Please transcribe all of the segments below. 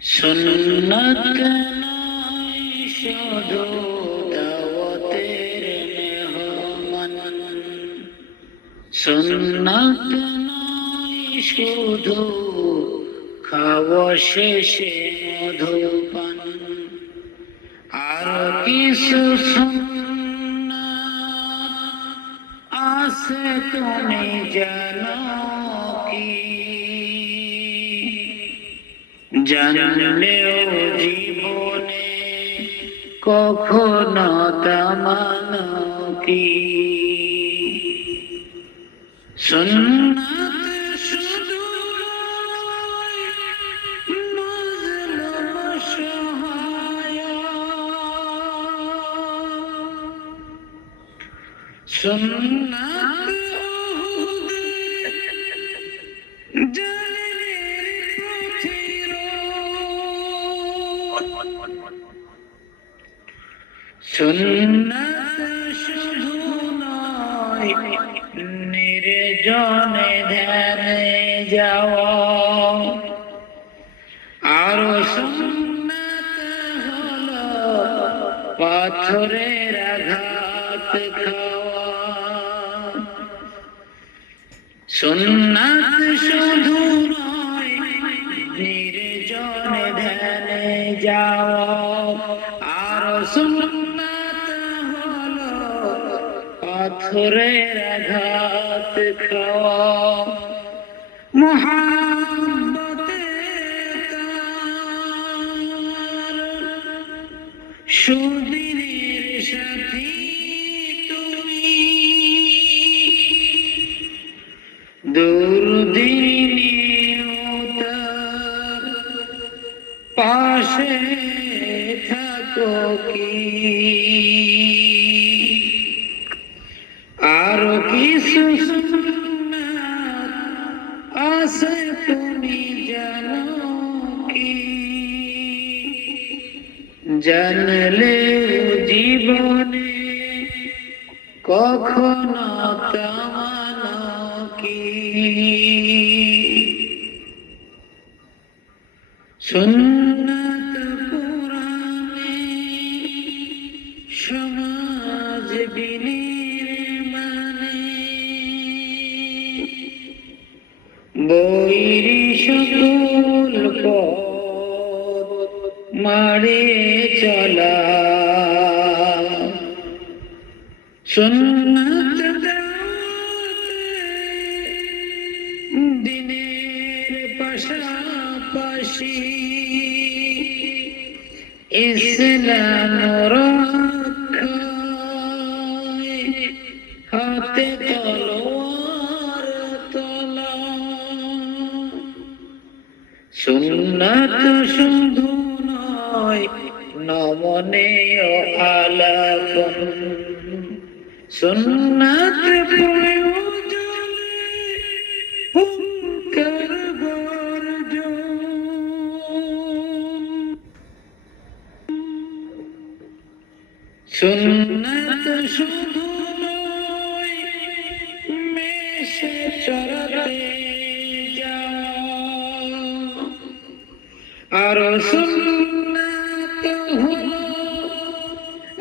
সুন্নত শুধু দাওয়াতের মেহমান সুন্নত শুধু খাওয়া শেষে মধুপান আর কিছু সুন্নাত আছে তুমি জানো জানলেও জীবনে কখনো তামানো কি সুন্নাত শুধু মজলুম সহায়। সুন্নাত সুন্নাত শুধু নয় নির্জনে ধ্যানে যাওয়া আরও সুন্নাত হলো পাথরের আঘাত খাওয়া সুন্নাত শুধু যাওয়া আর সুন্নাত হলো পাথরের আঘাত খাওয়া। মহাব্বতে কি আরও কিছু আছে তুমি জানো কি? জানলে জীবনে কখনো তামানো কি? সুন্নাত সকল পথ মারে চলা। সুন্নাত দিনের পাশাপাশি ইসলাম সুন্নাত শুধু নয় নমনে আলাপন। সুন্নাত সুন্নাত শুধু নয় মেষে চড়াতে আর সুন্নাত হলো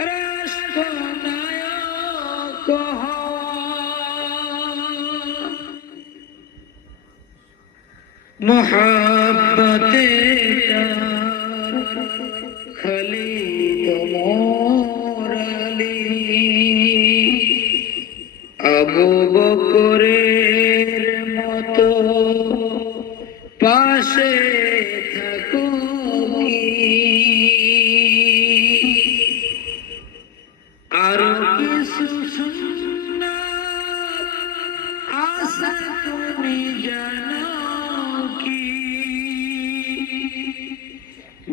রাষ্ট্রনায়ক মোহাব্বতে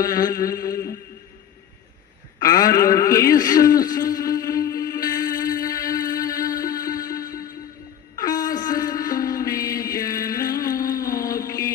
মধু পান আরও কিছু আস তুমি জানো কি